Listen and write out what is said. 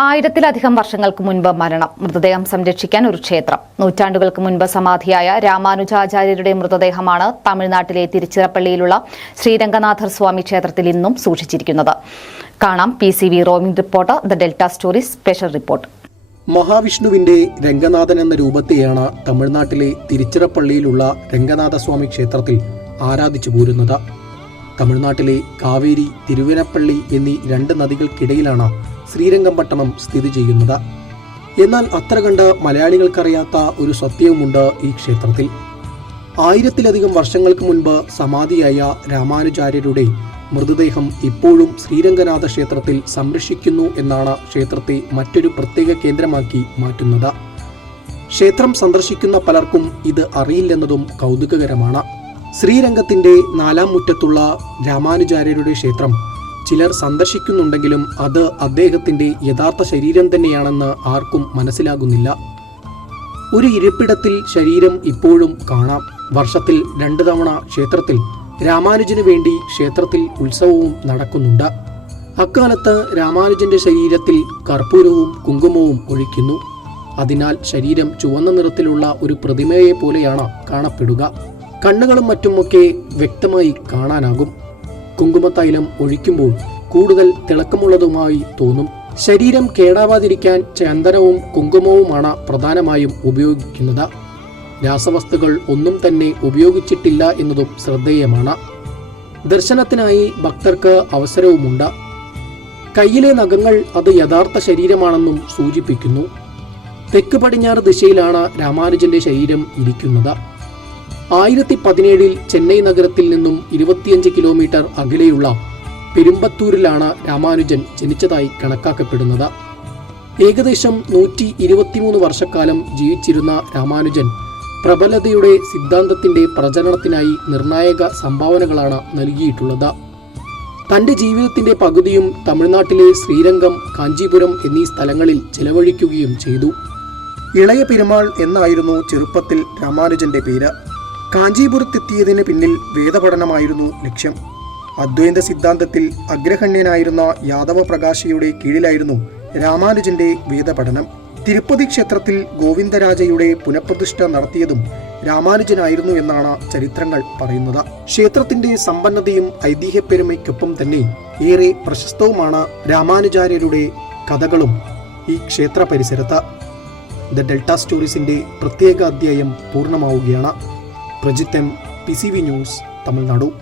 ആയിരത്തിലധികം വർഷങ്ങൾക്ക് മുൻപ് മരണം. മൃതദേഹം സംരക്ഷിക്കാൻ ഒരു ക്ഷേത്രം. നൂറ്റാണ്ടുകൾക്ക് മുൻപ് സമാധിയായ രാമാനുജാചാര്യരുടെ മൃതദേഹമാണ് തമിഴ്നാട്ടിലെ തിരുച്ചിറപ്പള്ളിയിലുള്ള ശ്രീരംഗനാഥർ സ്വാമി ക്ഷേത്രത്തിൽ ഇന്നും സൂക്ഷിച്ചിരിക്കുന്നത്. കാണാം P C V roaming report the delta story special report. മഹാവിഷ്ണുവിന്റെ രംഗനാഥൻ എന്ന രൂപത്തെയാണ് തമിഴ്നാട്ടിലെ തിരുച്ചിറപ്പള്ളിയിലുള്ള രംഗനാഥസ്വാമി ക്ഷേത്രത്തിൽ ആരാധിച്ചു പോരുന്നത്. തമിഴ്നാട്ടിലെ കാവേരി തിരുവനപ്പള്ളി എന്നീ രണ്ട് നദികൾക്കിടയിലാണ് ശ്രീരംഗപട്ടണം സ്ഥിതി ചെയ്യുന്നത്. എന്നാൽ അത്ര കണ്ട് മലയാളികൾക്കറിയാത്ത ഒരു സത്യവുമുണ്ട് ഈ ക്ഷേത്രത്തിൽ. ആയിരത്തിലധികം വർഷങ്ങൾക്ക് മുൻപ് സമാധിയായ രാമാനുചാര്യരുടെ മൃതദേഹം ഇപ്പോഴും ശ്രീരംഗനാഥ ക്ഷേത്രത്തിൽ സംരക്ഷിക്കുന്നു എന്നാണ് ക്ഷേത്രത്തെ മറ്റൊരു പ്രത്യേക കേന്ദ്രമാക്കി മാറ്റുന്നത്. ക്ഷേത്രം സന്ദർശിക്കുന്ന പലർക്കും ഇത് അറിയില്ലെന്നതും കൗതുകകരമാണ്. ശ്രീരംഗത്തിന്റെ നാലാം മുറ്റത്തുള്ള രാമാനുചാര്യരുടെ ക്ഷേത്രം ചിലർ സന്ദർശിക്കുന്നുണ്ടെങ്കിലും അത് അദ്ദേഹത്തിന്റെ യഥാർത്ഥ ശരീരം തന്നെയാണെന്ന് ആർക്കും മനസ്സിലാകുന്നില്ല. ഒരു ഇരിപ്പിടത്തിൽ ശരീരം ഇപ്പോഴും കാണാം. വർഷത്തിൽ രണ്ടു തവണ ക്ഷേത്രത്തിൽ രാമാനുജന് വേണ്ടി ക്ഷേത്രത്തിൽ ഉത്സവവും നടക്കുന്നുണ്ട്. അക്കാലത്ത് രാമാനുജന്റെ ശരീരത്തിൽ കർപ്പൂരവും കുങ്കുമവും ഒഴിക്കുന്നു. അതിനാൽ ശരീരം ചുവന്ന നിറത്തിലുള്ള ഒരു പ്രതിമയെ പോലെയാണ് കാണപ്പെടുക. കണ്ണുകളും മറ്റുമൊക്കെ വ്യക്തമായി കാണാനാകും. കുങ്കുമത്തൈലം ഒഴിക്കുമ്പോൾ കൂടുതൽ തിളക്കമുള്ളതുമായി തോന്നും. ശരീരം കേടാവാതിരിക്കാൻ ചന്ദനവും കുങ്കുമവുമാണ് പ്രധാനമായും ഉപയോഗിക്കുന്നത്. രാസവസ്തുക്കൾ ഒന്നും തന്നെ ഉപയോഗിച്ചിട്ടില്ല എന്നതും ശ്രദ്ധേയമാണ്. ദർശനത്തിനായി ഭക്തർക്ക് അവസരവുമുണ്ട്. കയ്യിലെ നഖങ്ങൾ അത് യഥാർത്ഥ ശരീരമാണെന്നും സൂചിപ്പിക്കുന്നു. തെക്ക് പടിഞ്ഞാറ് ദിശയിലാണ് രാമാനുജന്റെ ശരീരം ഇരിക്കുന്നത്. ആയിരത്തി പതിനേഴിൽ ചെന്നൈ നഗരത്തിൽ നിന്നും ഇരുപത്തിയഞ്ച് കിലോമീറ്റർ അകലെയുള്ള പെരുമ്പത്തൂരിലാണ് രാമാനുജൻ ജനിച്ചതായി കണക്കാക്കപ്പെടുന്നത്. ഏകദേശം നൂറ്റി ഇരുപത്തിമൂന്ന് വർഷക്കാലം ജീവിച്ചിരുന്ന രാമാനുജൻ പ്രബലതയുടെ സിദ്ധാന്തത്തിന്റെ പ്രചരണത്തിനായി നിർണായക സംഭാവനകളാണ് നൽകിയിട്ടുള്ളത്. തന്റെ ജീവിതത്തിന്റെ പകുതിയും തമിഴ്നാട്ടിലെ ശ്രീരംഗം കാഞ്ചീപുരം എന്നീ സ്ഥലങ്ങളിൽ ചെലവഴിക്കുകയും ചെയ്തു. ഇളയ പെരുമാൾ എന്നായിരുന്നു ചെറുപ്പത്തിൽ രാമാനുജന്റെ പേര്. കാഞ്ചീപുരത്തെത്തിയതിന് പിന്നിൽ വേദപഠനമായിരുന്നു ലക്ഷ്യം. അദ്വൈത സിദ്ധാന്തത്തിൽ അഗ്രഹണ്യനായിരുന്ന യാദവ പ്രകാശയുടെ കീഴിലായിരുന്നു രാമാനുജന്റെ വേദപഠനം. തിരുപ്പതി ക്ഷേത്രത്തിൽ ഗോവിന്ദരാജയുടെ പുനഃപ്രതിഷ്ഠ നടത്തിയതും രാമാനുജനായിരുന്നു എന്നാണ് ചരിത്രങ്ങൾ പറയുന്നത്. ക്ഷേത്രത്തിന്റെ സമ്പന്നതയും ഐതിഹ്യപ്പെരുമയ്ക്കൊപ്പം തന്നെ ഏറെ പ്രശസ്തവുമാണ് രാമാനുചാര്യരുടെ കഥകളും ഈ ക്ഷേത്ര പരിസരത്ത് ദ ഡെൽറ്റ സ്റ്റോറീസിന്റെ പ്രത്യേക അധ്യായം പൂർണമാവുകയാണ്. Prajith P news Tamil Nadu.